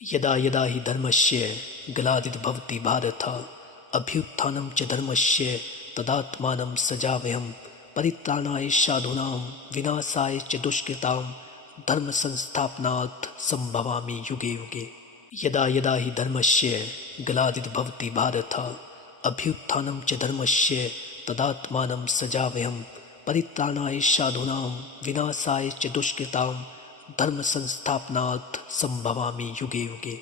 यदा यदा हि धर्मस्य ग्लानिर्भवति भारत अभ्युत्थानं च धर्मस्य तदात्मानं सृजाम्यहं परित्राणाय साधूनां विनाशाय च दुष्कृतां धर्म संस्थापनार्थ संभवामि युगे युगे। यदा यदा हि धर्मस्य ग्लानिर्भवति भारत अभ्युत्थानं च धर्मस्य तदात्मानं सृजाम्यहं परित्राणाय साधूनां विनाशाय च दुष्कृतां धर्म संस्थापनार्थ संभवामि युगे युगे।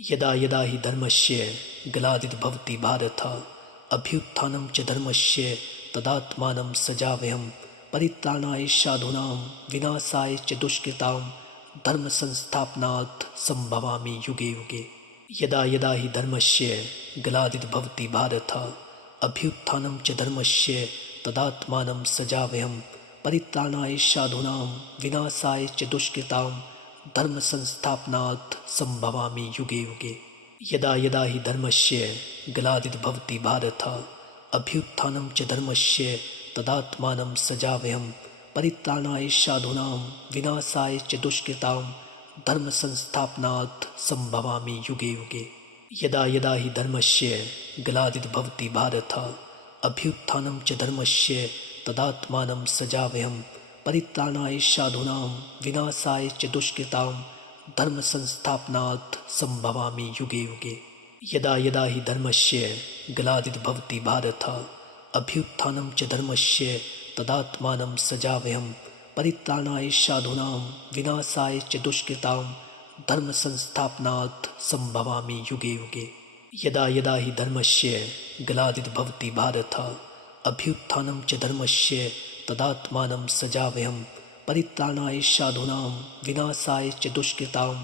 यदा यदा हि धर्मस्य ग्लानिर्भवति भारत अभ्युत्थानं च धर्मस्य तदात्मानं सृजाम्यहं परित्राणाय साधूनां विनाशाय च दुष्कृतां धर्म संस्थापनार्थ संभवामि युगे युगे। यदा यदा हि धर्मस्य ग्लानिर्भवति भारत अभ्युत्थानं च धर्मस्य तदात्मानं सृजाम्यहं परित्राणाय साधूनां विनाशाय च दुष्कृतां धर्म संस्थापनार्थ संभवामि युगे युगे। यदा यदा हि धर्मस्य ग्लानिर्भवति भारत अभ्युत्थानं च धर्मस्य तदात्मानं सृजाम्यहं परित्राणाय साधूनां विनाशाय च दुष्कृतां धर्म संस्थापनार्थ संभवामि युगे युगे। यदा यदा हि धर्मस्य ग्लानिर्भवति भारत अभ्युत्थानं च धर्मस्य तदात्मानं सृजाम्यहं परित्राणाय साधूनां विनाशाय च दुष्कृतां धर्म संस्थापनार्थ संभवामि युगे युगे। यदा यदा हि धर्मस्य ग्लानिर्भवति भारत अभ्युत्थानं च धर्मस्य तदात्मानं सृजाम्यहं परित्राणाय साधूनां विनाशाय च दुष्कृतां धर्म संस्थापनार्थ संभवामि युगे युगे। यदा यदा हि धर्मस्य ग्लानिर्भवति भारत अभ्युत्थानं च धर्मस्य तदात्मानं सृजाम्यहं परित्राणाय साधूनां विनाशाय च दुष्कृतां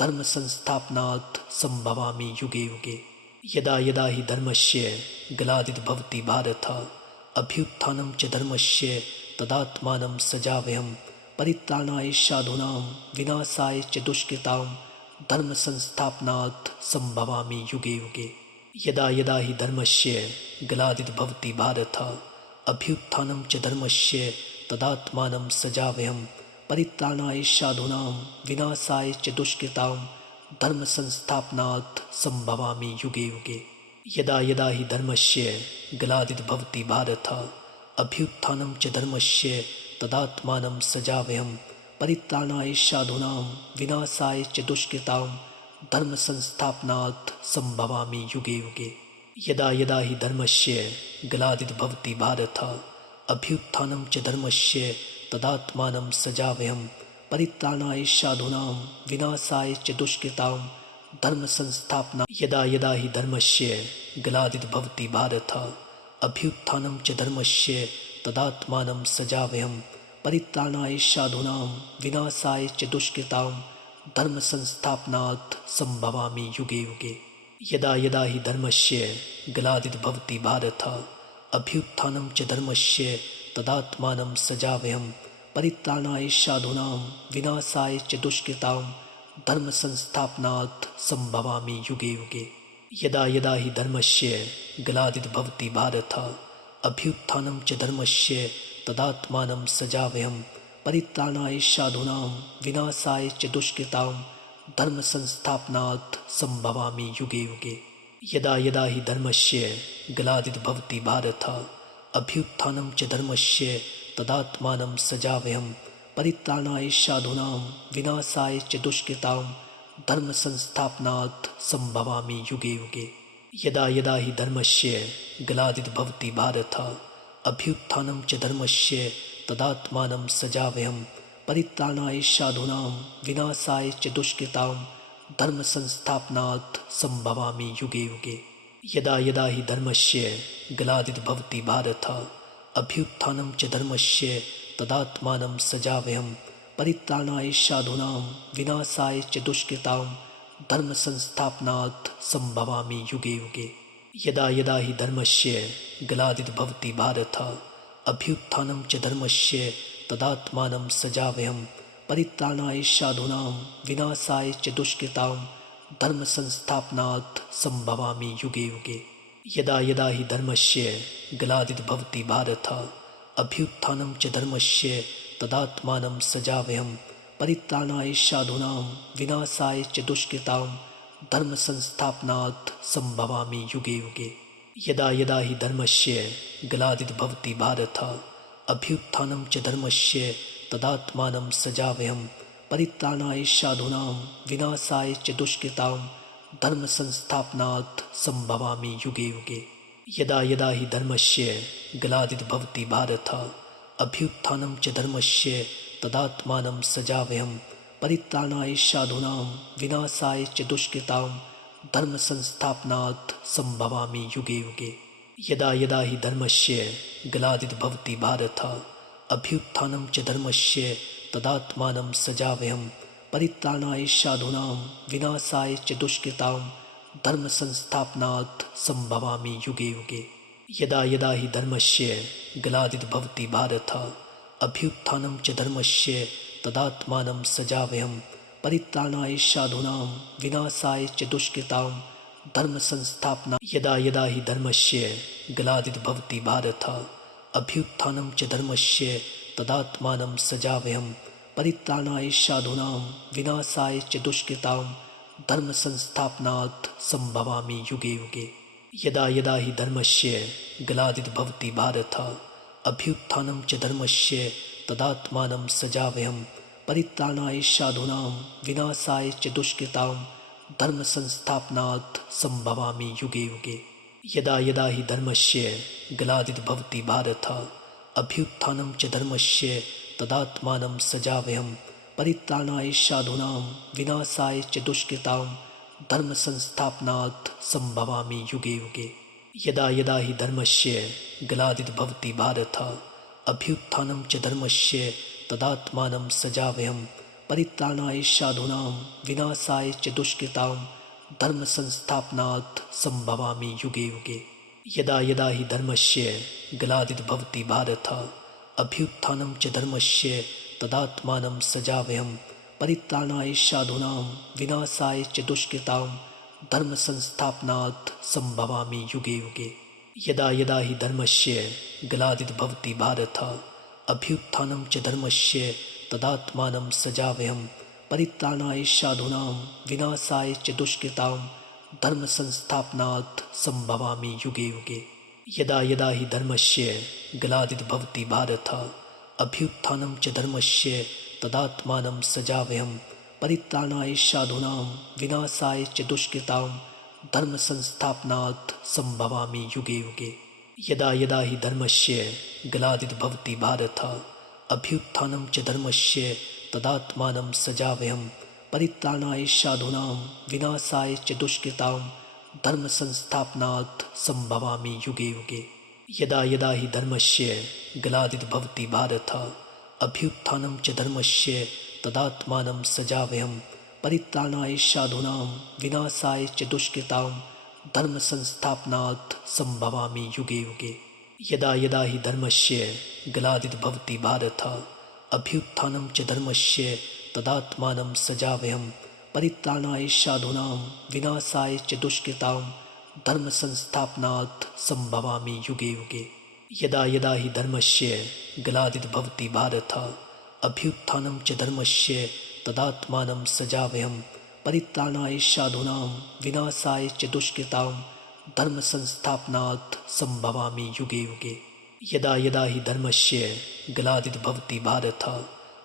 धर्म संस्थापनार्थ संभवामि युगे युगे। यदा यदा हि धर्मस्य ग्लानिर्भवति भारत अभ्युत्थानं च धर्मस्य तदात्मानं सृजाम्यहं परित्राणाय साधूनां विनाशाय च दुष्कृतां धर्म संस्थापनार्थ संभवामि युगे युगे। यदा यदा हि धर्मस्य ग्लानिर्भवति भारत अभ्युत्थानं च धर्मस्य तदात्मानं सृजाम्यहं परित्राणाय साधूनां विनाशाय च दुष्कृतां धर्म संस्थापनार्थ संभवामि युगे युगे। यदा यदा हि धर्मस्य ग्लानिर्भवति भारत अभ्युत्थानं च धर्मस्य तदात्मानं सृजाम्यहं परित्राणाय साधूनां विनाशाय च दुष्कृतां धर्म संस्थापनार्थ संभवामि युगे युगे। यदा यदा हि धर्मस्य ग्लानिर्भवति भारत अभ्युत्थानं च धर्मस्य तदात्मानं सृजाम्यहं परित्राणाय साधूनां विनाशाय च दुष्कृतां धर्म संस्थापना। यदा यदा हि धर्मस्य ग्लानिर्भवति भारत अभ्युत्थानं च धर्मस्य तदात्मानं सृजाम्यहं परित्राणाय साधूनां विनाशाय च दुष्कृतां धर्म संस्थापनार्थ संभवामि युगे युगे। यदा यदा हि धर्मस्य ग्लानिर्भवति भारत अभ्युत्थानं च धर्मस्य तदात्मानं सृजाम्यहं परित्राणाय साधूनां विनाशाय च दुष्कृतां धर्म संस्थापनार्थ संभवामि युगे युगे। यदा यदा हि धर्मस्य ग्लानिर्भवति भारत अभ्युत्थानं च धर्मस्य तदात्मानं सृजाम्यहं परित्राणाय साधूनां विनाशाय च दुष्कृतां धर्म संस्थापनार्थ संभवामि युगे युगे। यदा यदा हि धर्मस्य ग्लानिर्भवति भारत अभ्युत्थानं च धर्मस्य तदात्मानं सृजाम्यहं परित्राणाय साधूनां विनाशाय च दुष्कृतां धर्म संस्थापनार्थ संभवामि युगे युगे। यदा यदा हि धर्मस्य ग्लानिर्भवति भारत अभ्युत्थानं च धर्मस्य तदात्मानं सृजाम्यहं परित्राणाय साधूनां विनाशाय च दुष्कृतां धर्म संस्थापनार्थ संभवामि युगे युगे। यदा यदा हि धर्मस्य ग्लानिर्भवति भारत अभ्युत्थानं च धर्मस्य तदात्मानं सृजाम्यहं परित्राणाय साधूनां विनाशाय च दुष्कृतां धर्म संस्थापनार्थ संभवामि युगे युगे। यदा यदा हि धर्मस्य ग्लानिर्भवति भारत अभ्युत्थानं च धर्मस्य तदात्मानं सृजाम्यहं परित्राणाय साधूनां विनाशाय च दुष्कृतां धर्म संस्थापनार्थ संभवामि युगे युगे। यदा यदा हि धर्मस्य ग्लानिर्भवति भारत अभ्युत्थानं च धर्मस्य तदात्मानं सृजाम्यहं परित्राणाय साधूनां विनाशाय च दुष्कृतां धर्म संस्थापनात् संभवामि युगे युगे। यदा यदा हि धर्मस्य ग्लानिर्भवति भारत अभ्युत्थानं च धर्मस्य तदात्मानं सृजाम्यहम्। परित्राणाय साधूनां विनाशाय च दुष्कृतां धर्म संस्थापनात् संभवामि युगे युगे। यदा यदा हि धर्मस्य ग्लानिर्भवति भारत अभ्युत्थानं च धर्मस्य तदात्मानं सृजाम्यहम्। परित्राणाय साधूनां विनाशाय च दुष्कृतां धर्म संस्थापनात् संभवामि युगे युगे। यदा यदा हि धर्मस्य ग्लानिर्भवति भारत अभ्युत्थानं च धर्मस्य तदात्मानं सृजाम्यहम्। परित्राणाय साधूनां विनाशाय च दुष्कृतां धर्म संस्थापनात् संभवामि युगे युगे। यदा यदा हि धर्मस्य ग्लानिर्भवति भारत अभ्युत्थानं च धर्मस्य तदात्मानं सृजाम्यहम्। परित्राणाय साधूनां विनाशाय च दुष्कृतां धर्म संस्थापना। यदा यदा हि धर्मस्य ग्लानिर्भवति भारत अभ्युत्थानं च धर्मस्य तदात्मानं सृजाम्यहम्। परित्राणाय साधूनां विनाशाय च दुष्कृतां धर्म संस्थापनात् संभवामि युगे युगे। यदा यदा हि धर्मस्य ग्लानिर्भवति भारत अभ्युत्थानं च धर्मस्य तदात्मानं सृजाम्यहम्। परित्राणाय साधूनां विनाशाय च दुष्कृतां धर्म संस्थापनात् संभवामि युगे युगे। यदा यदा हि धर्मस्य ग्लानिर्भवति भारत अभ्युत्थानं च धर्मस्य तदात्मानं सृजाम्यहम्। परित्राणाय साधूनां विनाशाय च दुष्कृतां धर्म संस्थापनात् संभवामि युगे युगे। यदा यदा हि धर्मस्य ग्लानिर्भवति भारत अभ्युत्थानं च धर्मस्य तदात्मानं सृजाम्यहम्। परित्राणाय साधूनां विनाशाय च दुष्कृतां धर्म संस्थापनात् संभवामि युगे युगे। यदा यदा हि धर्मस्य ग्लानिर्भवति भारत अभ्युत्थानं च धर्मस्य तदात्मानं सृजाम्यहम्। परित्राणाय साधूनां विनाशाय च दुष्कृतां धर्म संस्थापनात् संभवामि युगे युगे। यदा यदा हि धर्मस्य ग्लानिर्भवति भारत अभ्युत्थानं च धर्मस्य तदात्मानं सृजाम्यहम्। परित्राणाय साधूनां विनाशाय च दुष्कृतां धर्म संस्थापनात् संभवामि युगे युगे। यदा यदा हि धर्मस्य ग्लानिर्भवति भारत अभ्युत्थानं च धर्मस्य तदात्मानं सृजाम्यहम्। परित्राणाय साधूनां विनाशाय च दुष्कृतां धर्म संस्थापनात् संभवामि युगे युगे। यदा यदा हि धर्मस्य ग्लानिर्भवति भारत अभ्युत्थानं च धर्मस्य तदात्मानं सृजाम्यहम्। परित्राणाय साधूनां विनाशाय च दुष्कृतां धर्म संस्थापनात् संभवामि युगे युगे। यदा यदा हि धर्मस्य ग्लानिर्भवति भारत अभ्युत्थानं च धर्मस्य तदात्मानं सृजाम्यहम्। परित्राणाय साधूनां विनाशाय च दुष्कृतां धर्म संस्थापनात् संभवामि युगे युगे। यदा यदा हि धर्मस्य ग्लानिर्भवति भारत अभ्युत्थानं च धर्मस्य तदात्मानं सृजाम्यहम्। परित्राणाय साधूनां विनाशाय च दुष्कृतां धर्म संस्थापनात् संभवामि युगे युगे। यदा यदा हि धर्मस्य ग्लानिर्भवति भारत अभ्युत्थानं च धर्मस्य तदात्मानं सृजाम्यहम्। परित्राणाय साधूनां विनाशाय च दुष्कृतां धर्म संस्थापनात् संभवामि युगे युगे। यदा यदा हि धर्मस्य ग्लानिर्भवति भारत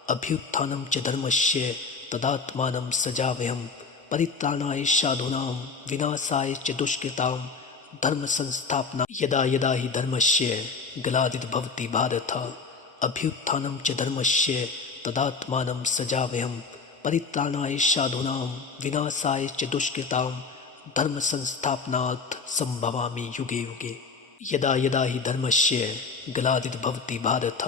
अभ्युत्थानं च धर्मस्य तदात्मानं सृजाम्यहम्। परित्राणाय साधूनां विनाशाय च दुष्कृतां धर्म संस्थापना। यदा यदा हि धर्मस्य ग्लानिर्भवति भारत अभ्युत्थानं च धर्मस्य तदात्मानं सृजाम्यहम्। परित्राणाय साधूनां विनाशाय च दुष्कृतां धर्म संस्थापनात् संभवामि युगे युगे। यदा यदा हि धर्मस्य ग्लानिर्भवति भारत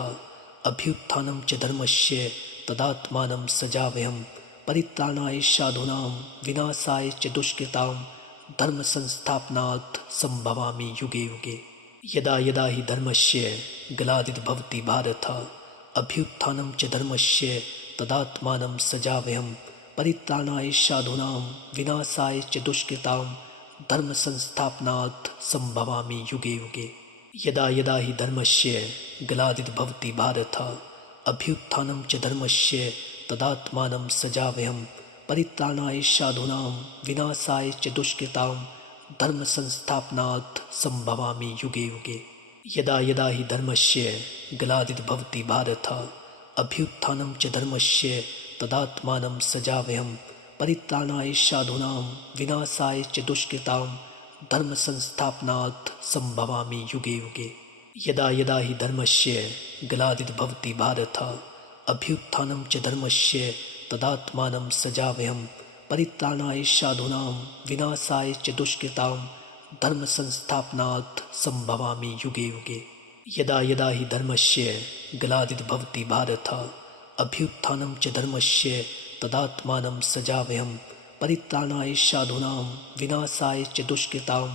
अभ्युत्थानं च धर्मस्य तदात्मानं सृजाम्यहम्। परित्राणाय साधूनां विनाशाय च दुष्कृतां धर्म संस्थापनात् संभवामि युगे युगे। यदा यदा हि धर्मस्य ग्लानिर्भवति भारत अभ्युत्थानं च धर्मस्य तदात्मानं सृजाम्यहम्। परित्राणाय साधूनां विनाशाय च दुष्कृतां धर्म संस्थापनात् संभवामि युगे युगे। यदा यदा हि धर्मस्य ग्लानिर्भवति भारत अभ्युत्थानं च धर्मस्य तदात्मानं सजाम्यहं परित्राणाय साधूनां विनाशाय च दुष्कृतां धर्म संस्थापनार्थ संभवामि युगे युगे। यदा यदा हि धर्मस्य ग्लानिर्भवति भारत अभ्युत्थानं च धर्मस्य तदात्मानं सजाम्यहं परित्राणाय साधूनां विनाशाय च दुष्कृतां धर्म संस्थापनार्थ संभवामि युगे युगे। यदा यदा हि धर्मस्य ग्लानिर्भवति भारत अभ्युत्थानं च धर्मस्य तदात्मानं सजाम्यहं परित्राणाय साधूनां विनाशाय च दुष्कृतां धर्म संस्थापनार्थ संभवामि युगे युगे। यदा यदा हि धर्मस्य ग्लानिर्भवति भारत अभ्युत्थानं च धर्मस्य तदात्मानं सजाम्यहं परित्राणाय साधूनां विनाशाय च दुष्कृतां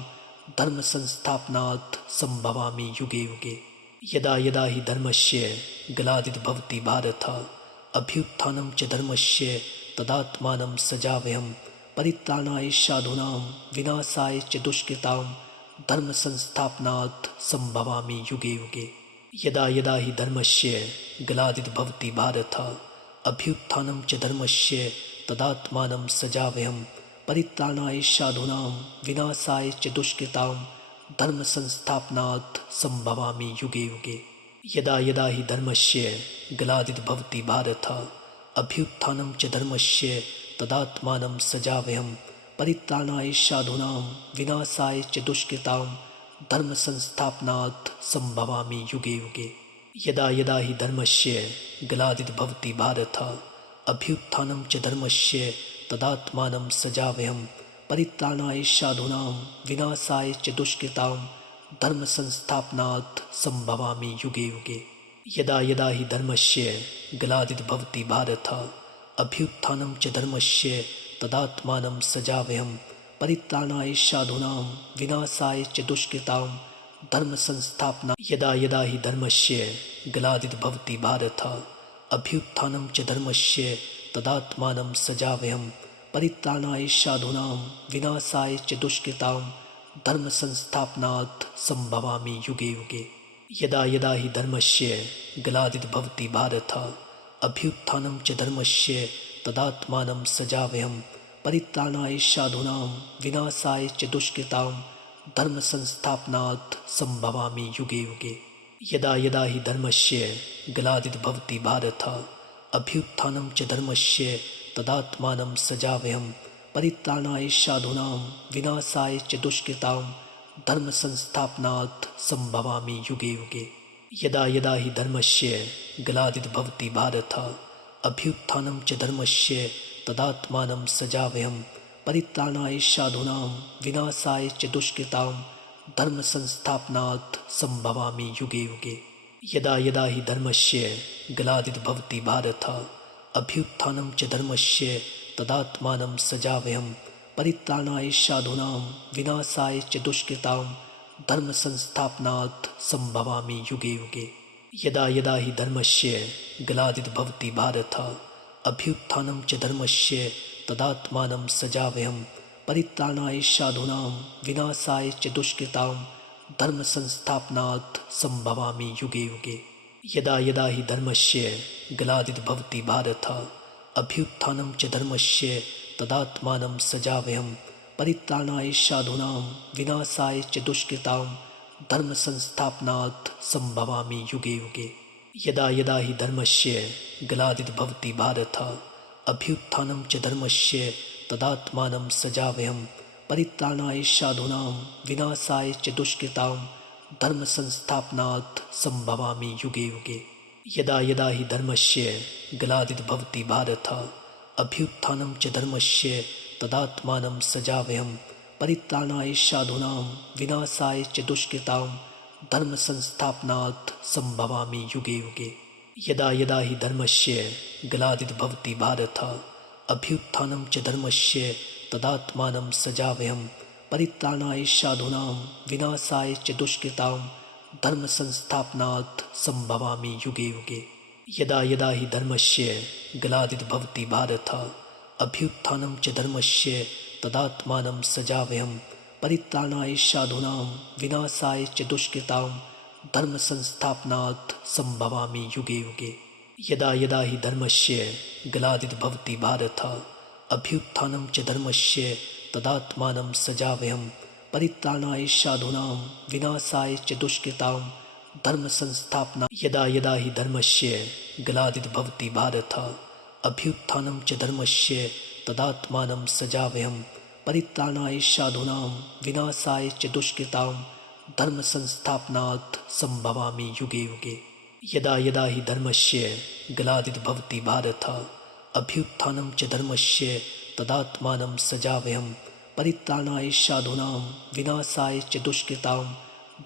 धर्म संस्थापनार्थ संभवामि युगे युगे। यदा यदा हि धर्मस्य ग्लानिर्भवति भारत अभ्युत्थानं च धर्मस्य तदात्मानं सजाम्यहं परित्राणाय साधूनां विनाशाय च दुष्कृतां धर्म संस्थापनार्थ संभवामि युगे युगे। यदा यदा हि धर्मस्य ग्लानिर्भवति भारत अभ्युत्थानं च धर्मस्य तदात्मानं सजाम्यहं परित्राणाय साधूनां विनाशाय च दुष्कृतां धर्म संस्थापनार्थ संभवामि युगे युगे। यदा यदा हि धर्मस्य ग्लानिर्भवति भारत अभ्युत्थानं च धर्मस्य तदात्मानं सजाम्यहं परित्राणाय साधूनां विनाशाय च दुष्कृतां धर्म संस्थापनार्थ संभवामि युगे युगे। यदा यदा हि धर्मस्य ग्लानिर्भवति भारत अभ्युत्थानं च धर्मस्य तदात्मानं सजाम्यहं परित्राणाय साधूनां विनाशाय च दुष्कृतां धर्म संस्थापनार्थ संभवामि युगे युगे। यदा यदा हि धर्मस्य ग्लानिर्भवति भारत अभ्युत्थानं च धर्मस्य तदात्मानं सजाम्यहं परित्राणाय साधूनां विनाशाय च दुष्कृतां धर्म संस्थापना। यदा यदा हि धर्मस्य ग्लानिर्भवति भारत अभ्युत्थानं च धर्मस्य तदात्मानं सजाम्यहं परित्राणाय साधूनां विनाशाय च दुष्कृतां धर्म संस्थापनार्थ संभवामि युगे युगे। यदा यदा हि धर्मस्य ग्लानिर्भवति भारत अभ्युत्थानं च धर्मस्य तदात्मानं सजाम्यहं परित्राणाय साधूनां विनाशाय च दुष्कृतां धर्म संस्थापनार्थ संभवामि युगे युगे। यदा यदा हि धर्मस्य ग्लानिर्भवति भारत अभ्युत्थानं च धर्मस्य तदात्मानं सजाम्यहं परित्राणाय साधूनां विनाशाय च दुष्कृतां धर्म संस्थापनार्थ संभवामि युगे युगे। यदा यदा हि धर्मस्य ग्लानिर्भवति भारत अभ्युत्थानं च धर्मस्य तदात्मानं सजाम्यहं परित्राणाय साधूनां विनाशाय च दुष्कृतां धर्म संस्थापनार्थ संभवामि युगे युगे। यदा यदा हि धर्मस्य ग्लानिर्भवति भारत अभ्युत्थानं च धर्मस्य तदात्मानं सजाम्यहं परित्राणाय साधूनां विनाशाय च दुष्कृतां धर्म संस्थापनार्थ संभवामि युगे युगे। यदा यदा हि धर्मस्य ग्लानिर्भवति भारत अभ्युत्थानं च धर्मस्य तदात्मानं सजाम्यहं परित्राणाय साधूनां विनाशाय च दुष्कृतां धर्म संस्थापनार्थ संभवामि युगे युगे। यदा यदा हि धर्मस्य ग्लानिर्भवति भारत अभ्युत्थानं च धर्मस्य तदात्मानं सजाम्यहं परित्राणाय साधूनां विनाशाय च दुष्कृतां धर्म संस्थापनार्थ संभवामि युगे युगे। यदा यदा हि धर्मस्य ग्लानिर्भवति भारत अभ्युत्थानं च धर्मस्य तदात्मानं सजाम्यहं परित्राणाय साधूनां विनाशाय च दुष्कृतां धर्म संस्थापनार्थ संभवामि युगे युगे। यदा यदा हि धर्मस्य ग्लानिर्भवति भारत अभ्युत्थानं च धर्मस्य तदात्मानं सजाम्यहं परित्राणाय साधूनां विनाशाय च दुष्कृतां धर्म संस्थापनार्थ संभवामि युगे युगे। यदा यदा हि धर्मस्य ग्लानिर्भवति भारत अभ्युत्थानं च धर्मस्य तदात्मानं सजाम्यहं परित्राणाय साधूनां विनाशाय च दुष्कृतां धर्म संस्थापनार्थ संभवामि युगे युगे। यदा यदा हि धर्मस्य ग्लानिर्भवति भारत अभ्युत्थानं च धर्मस्य तदात्मानं सजाम्यहं परित्राणाय साधूनां विनाशाय च दुष्कृतां धर्म संस्थापनार्थ संभवामि युगे युगे। यदा यदा हि धर्मस्य ग्लानिर्भवति भारत अभ्युत्थानं च धर्मस्य तदात्मानं सृजाम्यहम् परित्राणाय साधूनां विनाशाय च दुष्कृतां धर्म संस्थापना यदा यदा हि धर्मस्य ग्लानिर्भवति भारत अभ्युत्थानं च धर्मस्य तदात्मानं सृजाम्यहम् परित्राणाय साधूनां विनाशाय च दुष्कृतां धर्म संस्थापनात् संभवामि युगे युगे। यदा यदा हि धर्मस्य ग्लानिर्भवति भारत अभ्युत्थानं च धर्मस्य तदात्मानं सृजाम्यहम् परित्राणाय साधूनां विनाशाय च दुष्कृतां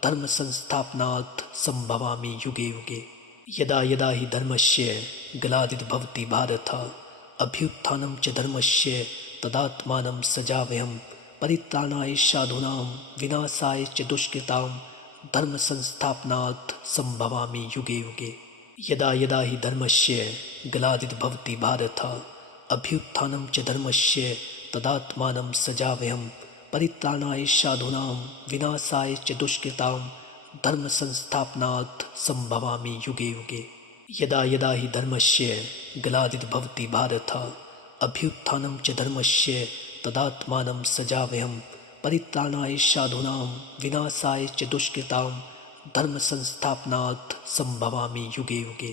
धर्म संस्थापनात् संभवामि युगे युगे। यदा यदा हि धर्मस्य ग्लानिर्भवति भारत अभ्युत्थानं च धर्मस्य तदात्मानं सृजाम्यहम् परित्राणाय साधूनां विनाशाय च दुष्कृतां धर्म संस्थापनात् संभवामि युगे युगे। यदा यदा हि धर्मस्य ग्लानिर्भवति भारत अभ्युत्थानं च धर्मस्य तदात्मानं सृजाम्यहम् परित्राणाय साधूनां विनाशाय च दुष्कृतां धर्म संस्थापनात् संभवामि युगे युगे। यदा यदा हि धर्मस्य ग्लानिर्भवति भारत अभ्युत्थानं च धर्मस्य तदात्मानं सृजाम्यहम् परित्राणाय साधूनां विनाशाय च दुष्कृतां धर्म संस्थापनात् संभवामि युगे युगे।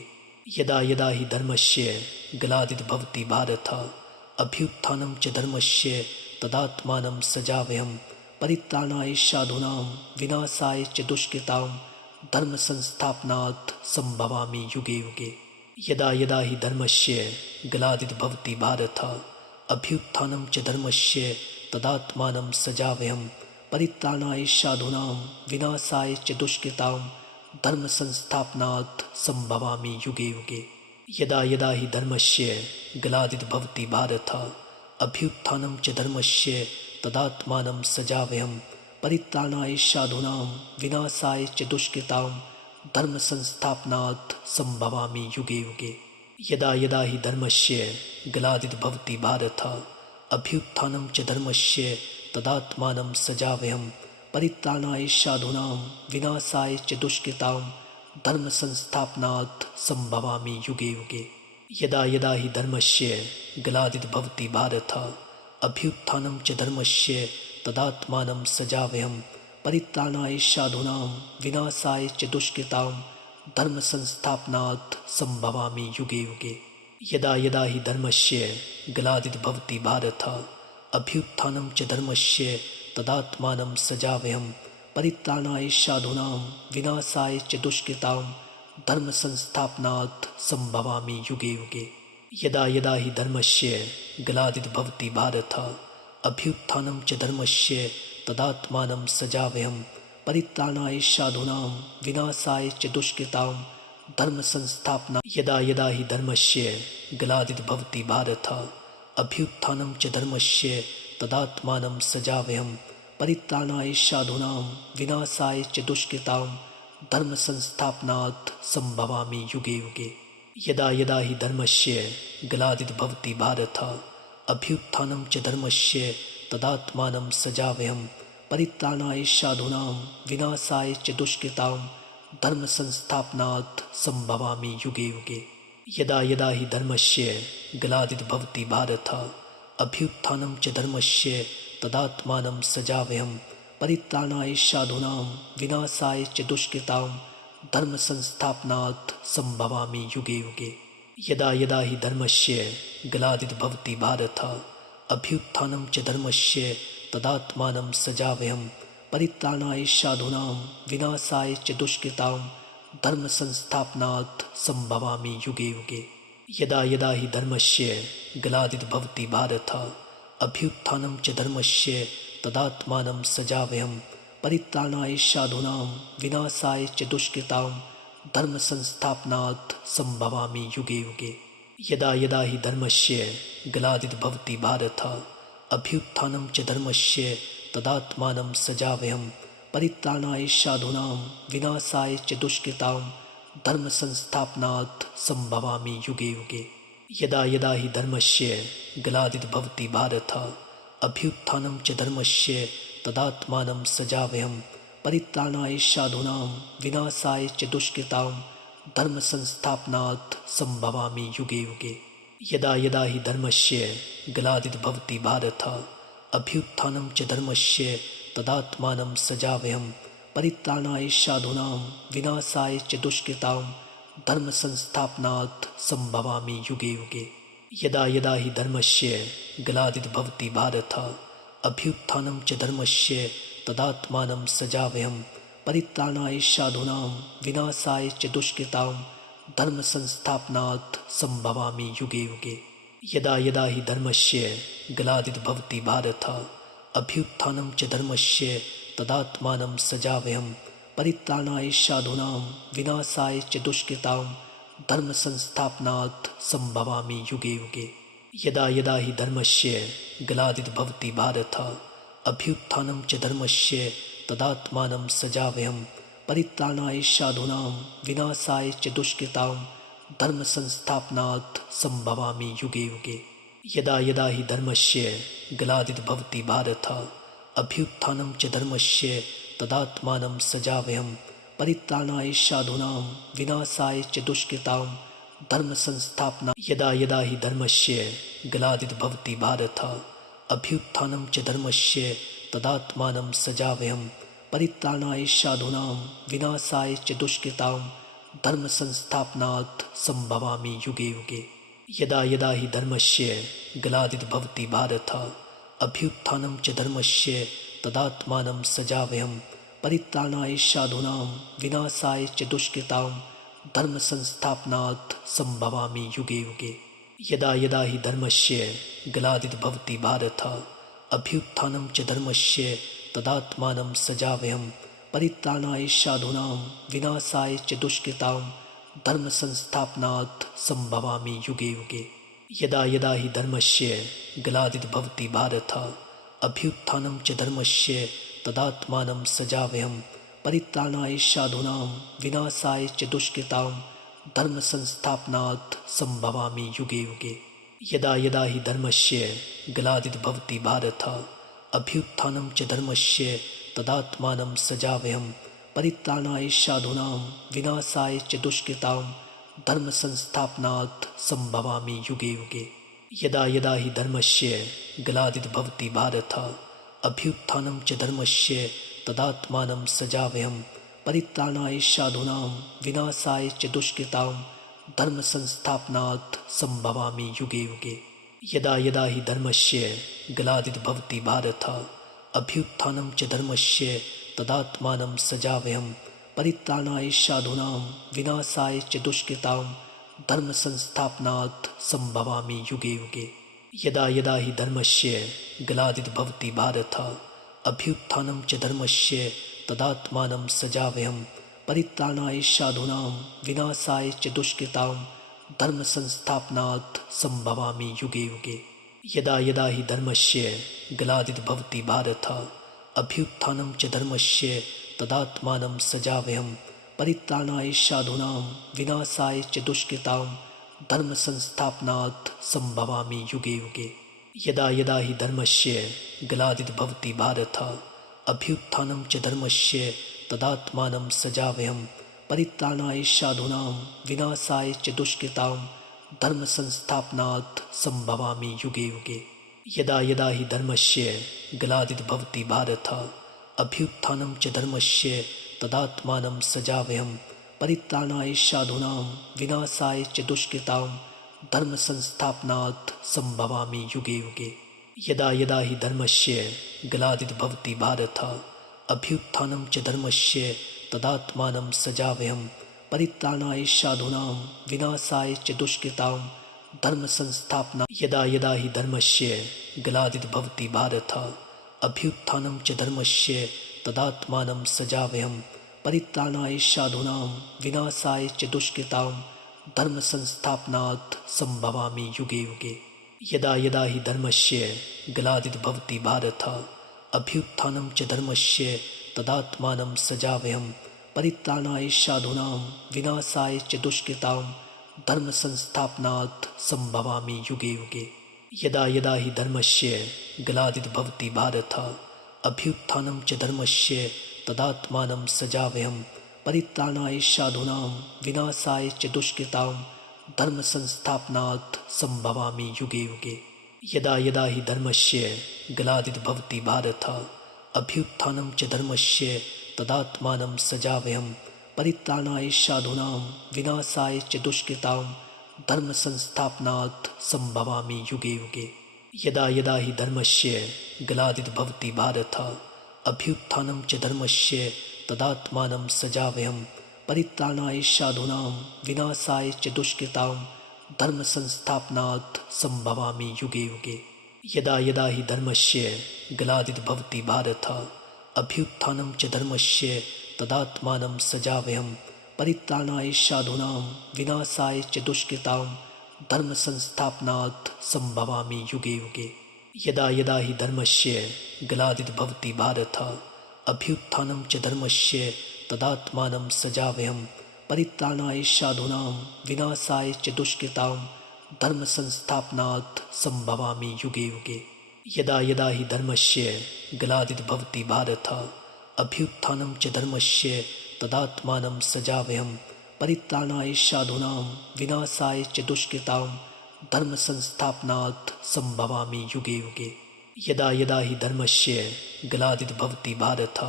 यदा यदा हि धर्मस्य ग्लानिर्भवति भारत अभ्युत्थानं च धर्मस्य तदात्मानं सृजाम्यहम् परित्राणाय साधूनां विनाशाय च दुष्कृतां धर्म संस्थापनात् संभवामि युगे युगे। यदा यदा हि धर्मस्य ग्लानिर्भवति भारत अभ्युत्थानं च धर्मस्य तदात्मानं सृजाम्यहम् परित्राणाय साधूनां विनाशाय च दुष्कृतां धर्म संस्थापनात् संभवामि युगे युगे। यदा यदा हि धर्मस्य ग्लानिर्भवति भारत अभ्युत्थानं च धर्मस्य तदात्मानं सृजाम्यहम् परित्राणाय साधूनां विनाशाय च दुष्कृतां धर्म संस्थापनात् संभवामि युगे युगे। यदा यदा हि धर्मस्य ग्लानिर्भवति भारत अभ्युत्थानं च धर्मस्य तदात्मानं सृजाम्यहम् परित्राणाय साधूनां विनाशाय च दुष्कृतां धर्म संस्थापनात् संभवामि युगे युगे। यदा यदा हि धर्मस्य ग्लानिर्भवति भारत अभ्युत्थानं च धर्मस्य तदात्मानं सृजाम्यहम् परित्राणाय साधूनां विनाशाय च दुष्कृतां धर्म संस्थापनात् संभवामि युगे युगे। यदा यदा हि धर्मस्य ग्लानिर्भवति भारत अभ्युत्थानं च धर्मस्य तदात्मानं सृजाम्यहम् परित्राणाय साधूनां विनाशाय च दुष्कृतां धर्म संस्थापनात् संभवामि युगे युगे। यदा यदा हि धर्मस्य ग्लानिर्भवति भारत अभ्युत्थानं च धर्मस्य तदात्मानं सृजाम्यहम् परित्राणाय साधूनां विनाशाय च दुष्कृतां धर्म संस्थापना यदा यदा हि धर्मस्य ग्लानिर्भवति भारत अभ्युत्थानं च धर्मस्य तदात्मानं सृजाम्यहम् परित्राणाय साधूनां विनाशाय च दुष्कृतां धर्म संस्थापनात् संभवामि युगे युगे। यदा यदा हि धर्मस्य ग्लानिर्भवति भारत अभ्युत्थानं च धर्मस्य तदात्मानं सृजाम्यहम् परित्राणाय साधूनां विनाशाय च दुष्कृतां धर्म संस्थापनात् संभवामि युगे युगे। यदा यदा हि धर्मस्य ग्लानिर्भवति भारत अभ्युत्थानं च धर्मस्य तदात्मानं सृजाम्यहम् परित्राणाय साधूनां विनाशाय च दुष्कृतां धर्म संस्थापनात् संभवामि युगे युगे। यदा यदा हि धर्मस्य ग्लानिर्भवति भारत अभ्युत्थानं च धर्मस्य तदात्मानं सृजाम्यहम् परित्राणाय साधूनां विनाशाय च दुष्कृतां धर्म संस्थापनात् संभवामि युगे युगे। यदा यदा हि धर्मस्य ग्लानिर्भवति भारत अभ्युत्थानं च धर्मस्य तदात्मानं सृजाम्यहम् परित्राणाय साधूनां विनाशाय च दुष्कृतां धर्म संस्थापनात् संभवामि युगे युगे। यदा यदा हि धर्मस्य ग्लानिर्भवति भारत अभ्युत्थानं च धर्मस्य तदात्मानं सृजाम्यहम् परित्राणाय साधूनां विनाशाय च दुष्कृतां धर्म संस्थापनात् संभवामि युगे युगे। यदा यदा हि धर्मस्य ग्लानिर्भवति भारत अभ्युत्थानं च धर्मस्य तदात्मानं सृजाम्यहम् परित्राणाय साधूनां विनाशाय च दुष्कृतां धर्म संस्थापनार्थ संभवामि युगे युगे। यदा यदा हि धर्मस्य ग्लानिर्भवति भारत अभ्युत्थानं च धर्मस्य तदात्मानं सृजाम्यहम् परित्राणाय साधूनां विनाशाय च दुष्कृतां धर्म संस्थापनार्थ संभवामि युगे युगे। यदा यदा हि धर्मस्य ग्लानिर्भवति भारत अभ्युत्थानं च धर्मस्य तदात्मानं सृजाम्यहम् परित्राणाय साधूनां विनाशाय च दुष्कृतां धर्म संस्थापनार्थ संभवामि युगे युगे। यदा यदा हि धर्मस्य ग्लानिर्भवति भारत अभ्युत्थानं च धर्मस्य तदात्मानं सृजाम्यहम् परित्राणाय साधूनां विनाशाय च दुष्कृतां धर्म संस्थापनार्थ संभवामि युगे युगे। यदा यदा हि धर्मस्य ग्लानिर्भवति भारत अभ्युत्थानं च धर्मस्य तदात्मानं सृजाम्यहम् परित्राणाय साधूनां विनाशाय च दुष्कृतां धर्म संस्थापनार्थ संभवामि युगे युगे। यदा यदा हि धर्मस्य ग्लानिर्भवति भारत अभ्युत्थानं च धर्मस्य तदात्मानं सृजाम्यहम् परित्राणाय साधूनां विनाशाय च दुष्कृतां धर्म संस्थापना। यदा यदा हि धर्मस्य ग्लानिर्भवति भारत अभ्युत्थानं च धर्मस्य तदात्मानं सृजाम्यहम् परित्राणाय साधूनां विनाशाय च दुष्कृतां धर्म संस्थापनार्थ संभवामि युगे युगे। यदा यदा हि धर्मस्य ग्लानिर्भवति भारत अभ्युत्थानं च धर्मस्य तदात्मानं सृजाम्यहम् परित्राणाय साधूनां विनाशाय च दुष्कृतां धर्म संस्थापनार्थ संभवामि युगे युगे। यदा यदा हि धर्मस्य ग्लानिर्भवति भारत अभ्युत्थानं च धर्मस्य तदात्मानं सृजाम्यहम् परित्राणाय साधूनां विनाशाय च दुष्कृतां धर्म संस्थापनार्थ संभवामि युगे युगे। यदा यदा हि धर्मस्य ग्लानिर्भवति भारत अभ्युत्थानं च धर्मस्य तदात्मानं सृजाम्यहम् परित्राणाय साधूनां विनाशाय च दुष्कृतां धर्म संस्थापनार्थ संभवामि युगे युगे। यदा यदा हि धर्मस्य ग्लानिर्भवति भारत अभ्युत्थानं च धर्मस्य तदात्मानं सृजाम्यहम् परित्राणाय साधूनां विनाशाय च दुष्कृतां धर्म संस्थापनार्थ संभवामि युगे युगे। यदा यदा हि धर्मस्य ग्लानिर्भवति भारत अभ्युत्थानं च धर्मस्य तदात्मानं सृजाम्यहम् परित्राणाय साधूनां विनाशाय च दुष्कृतां धर्म संस्थापनार्थ संभवामि युगे युगे। यदा यदा हि धर्मस्य ग्लानिर्भवति भारत अभ्युत्थानं च धर्मस्य तदात्मानं सृजाम्यहम् परित्राणाय साधूनां विनाशाय च दुष्कृतां धर्म संस्थापनार्थ संभवामि युगे युगे। यदा यदा हि धर्मस्य ग्लानिर्भवति भारत अभ्युत्थानं च धर्मस्य तदात्मानं सृजाम्यहम् परित्राणाय साधूनां विनाशाय च दुष्कृतां धर्म संस्थापनार्थ संभवामि युगे युगे। यदा यदा हि धर्मस्य ग्लानिर्भवति भारत अभ्युत्थानं च धर्मस्य तदात्मानं सृजाम्यहम् परित्राणाय साधूनां विनाशाय च दुष्कृतां धर्म संस्थापनार्थ संभवामि युगे युगे। यदा यदा हि धर्मस्य ग्लानिर्भवति भारत अभ्युत्थानं च धर्मस्य तदात्मानं सृजाम्यहम् परित्राणाय साधूनां विनाशाय च दुष्कृतां धर्म संस्थापनार्थ संभवामि युगे युगे। यदा यदा हि धर्मस्य ग्लानिर्भवति भारत अभ्युत्थानं च धर्मस्य तदात्मानं सृजाम्यहम् परित्राणाय साधूनां विनाशाय च दुष्कृतां धर्म संस्थापनार्थ संभवामि युगे युगे। यदा यदा हि धर्मस्य ग्लानिर्भवति भारत अभ्युत्थानं च धर्मस्य तदात्मानं सृजाम्यहम् परित्राणाय साधूनां विनाशाय च दुष्कृतां धर्म संस्थापना। यदा यदा हि धर्मस्य ग्लानिर्भवति भारत अभ्युत्थानं च धर्मस्य तदात्मानं सृजाम्यहम् परित्राणाय साधूनां विनाशाय च दुष्कृतां धर्म संस्थापनार्थ संभवामि युगे युगे। यदा यदा हि धर्मस्य ग्लानिर्भवति भारत अभ्युत्थानं च धर्मस्य तदात्मानं सृजाम्यहम् परित्राणाय साधूनां विनाशाय च दुष्कृतां धर्म संस्थापनार्थ संभवामि युगे युगे। यदा यदा हि धर्मस्य ग्लानिर्भवति भारत अभ्युत्थानं च धर्मस्य तदात्मानं सृजाम्यहम् परित्राणाय साधूनां विनाशाय च दुष्कृतां धर्म संस्थापनार्थ संभवामि युगे युगे। यदा यदा हि धर्मस्य ग्लानिर्भवति भारत अभ्युत्थानं च धर्मस्य तदात्मानं सृजाम्यहम्। परित्राणाय साधूनां विनाशाय च दुष्कृतां धर्म संस्थापनार्थ संभवामि युगे युगे। यदा यदा हि धर्मस्य ग्लानिर्भवति भारत अभ्युत्थानं च धर्मस्य तदात्मानं सृजाम्यहम्। परित्राणाय साधूनां विनाशाय च दुष्कृतां धर्म संस्थापनार्थ संभवामि युगे युगे। यदा यदा हि धर्मस्य ग्लानिर्भवति भारत अभ्युत्थानं च धर्मस्य तदात्मानं सृजाम्यहम्। परित्राणाय साधूनां विनाशाय च दुष्कृतां धर्म संस्थापनार्थ संभवामि युगे युगे। यदा यदा हि धर्मस्य ग्लानिर्भवति भारत अभ्युत्थानं च धर्मस्य तदात्मानं सृजाम्यहम्। परित्राणाय साधूनां विनाशाय च दुष्कृतां धर्म संस्थापनार्थ संभवामि युगे युगे। यदा यदा हि धर्मस्य ग्लानिर्भवति भारत अभ्युत्थानं च धर्मस्य तदात्मानं सृजाम्यहम्। परित्राणाय साधूनां विनाशाय च दुष्कृतां धर्म संस्थापनार्थ संभवामि युगे युगे। यदा यदा हि धर्मस्य ग्लानिर्भवति भारत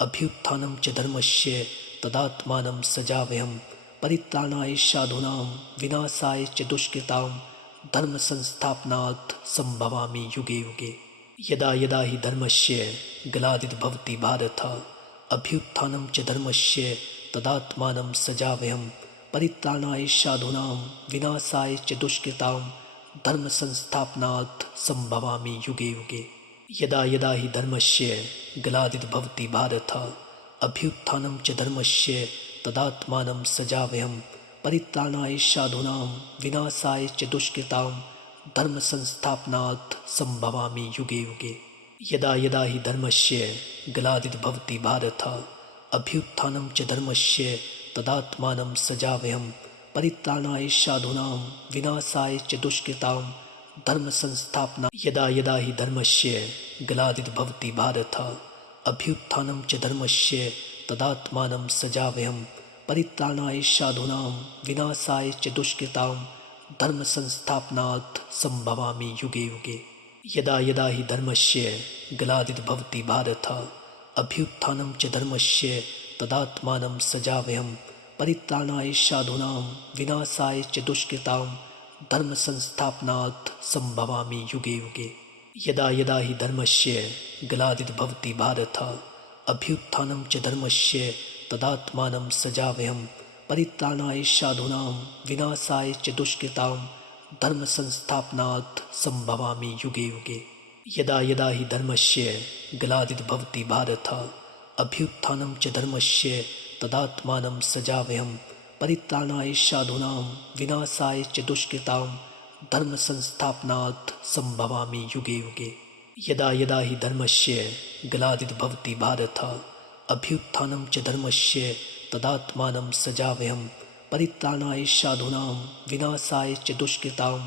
अभ्युत्थानं च धर्मस्य तदात्मानं सृजाम्यहम्। परित्राणाय साधूनां विनाशाय च दुष्कृतां धर्म संस्थापनार्थ संभवामि युगे युगे। यदा यदा हि धर्मस्य ग्लानिर्भवति भारत अभ्युत्थानं च धर्मस्य तदात्मानं सृजाम्यहम्। परित्राणाय साधूनां विनाशाय च दुष्कृतां धर्म संस्थापनार्थ संभवामि युगे युगे। यदा यदा हि धर्मस्य ग्लानिर्भवति भारत अभ्युत्थानं च धर्मस्य तदात्मानं सृजाम्यहम्। परित्राणाय साधूनां विनाशाय च दुष्कृतां धर्म संस्थापनार्थ संभवामि युगे युगे। यदा यदा हि धर्मस्य ग्लानिर्भवति भारत अभ्युत्थानं च धर्मस्य तदात्मानं सृजाम्यहम्। परित्राणाय साधूनां विनाशाय च दुष्कृतां धर्म संस्थापना। यदा यदा हि धर्मस्य ग्लानिर्भवति भारत अभ्युत्थानं च धर्मस्य तदात्मानं सृजाम्यहम्। परित्राणाय साधूनां विनाशाय च दुष्कृतां धर्म संस्थापनार्थ संभवामि युगे युगे। यदा यदा हि धर्मस्य ग्लानिर्भवति भारत अभ्युत्थानं च धर्मस्य तदात्मानं सृजाम्यहम्। परित्राणाय साधूनां विनाशाय च दुष्कृतां धर्म संस्थापनार्थ संभवामि युगे युगे। यदा यदा हि धर्मस्य ग्लानिर्भवति भारत अभ्युत्थानं च धर्मस्य तदात्मानं सृजाम्यहम्। परित्राणाय साधूनां विनाशाय च दुष्कृतां धर्म संस्थापनार्थ संभवामि युगे युगे। यदा यदा हि धर्मस्य ग्लानिर्भवति भारत अभ्युत्थानं च धर्मस्य तदात्मानं सृजाम्यहम्। परित्राणाय साधूनां विनाशाय च दुष्कृतां धर्म संस्थापनार्थ संभवामि युगे युगे। यदा यदा हि धर्मस्य ग्लानिर्भवति भारत अभ्युत्थानं च धर्मस्य तदात्मानं सृजाम्यहम्। परित्राणाय साधूनां विनाशाय च दुष्कृतां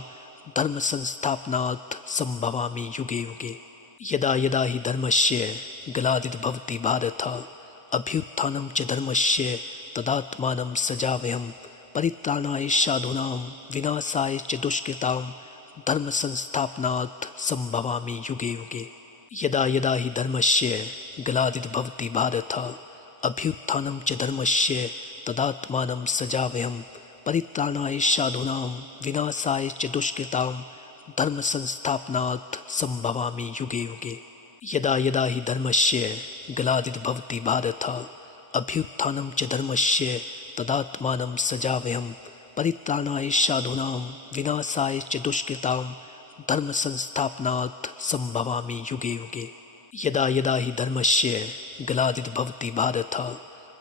धर्म संस्थापनार्थ संभवामि युगे युगे। यदा यदा हि धर्मस्य ग्लानिर्भवति भारत अभ्युत्थानं च धर्मस्य तदात्मानं सृजाम्यहम्। परित्राणाय साधूनां विनाशाय च दुष्कृतां धर्म संस्थापनार्थ संभवामि युगे युगे। यदा यदा हि धर्मस्य ग्लानिर्भवति भारत अभ्युत्थानं च धर्मस्य तदात्मानं सृजाम्यहम्। परित्राणाय साधूनां विनाशाय च दुष्कृतां धर्म संस्थापनार्थ संभवामि युगे युगे। यदा यदा हि धर्मस्य ग्लानिर्भवति भारत अभ्युत्थानं च धर्मस्य तदात्मानं सृजाम्यहम्। परित्राणाय साधूनां विनाशाय च दुष्कृतां धर्म संस्थापनार्थ संभवामि युगे युगे। यदा यदा हि धर्मस्य ग्लानिर्भवति भारत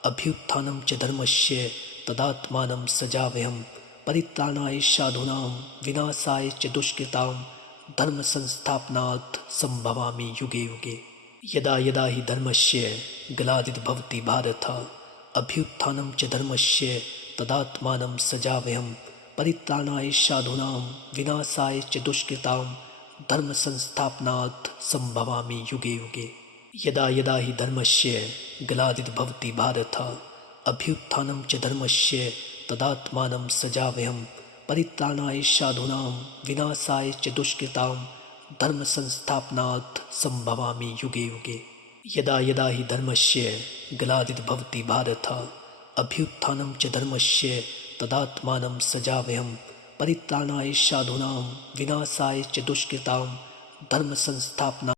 अभ्युत्थानं च धर्मस्य तदात्मानं सृजाम्यहम्। परित्राणाय साधूनां विनाशाय च दुष्कृतां धर्म संस्थापनार्थ संभवामि युगे युगे। यदा यदा हि धर्मस्य ग्लानिर्भवति भारत अभ्युत्थानं च धर्मस्य तदात्मानं सृजाम्यहम्। परित्राणाय साधूनां विनाशाय च दुष्कृतां धर्म संस्थापनार्थ संभवामि युगे युगे। यदा यदा हि धर्मस्य ग्लानिर्भवति भारत अभ्युत्थानं च धर्मस्य तदात्मानं सृजाम्यहं परित्राणाय साधूनां विनाशाय च दुष्कृतां धर्म संस्थापनार्थ संभवामि युगे युगे। यदा यदा हि धर्मस्य ग्लानिर्भवति भारत अभ्युत्थानं च धर्मस्य तदात्मानं सृजाम्यहं परित्राणाय साधूनां विनाशाय च दुष्कृतां धर्म संस्थापना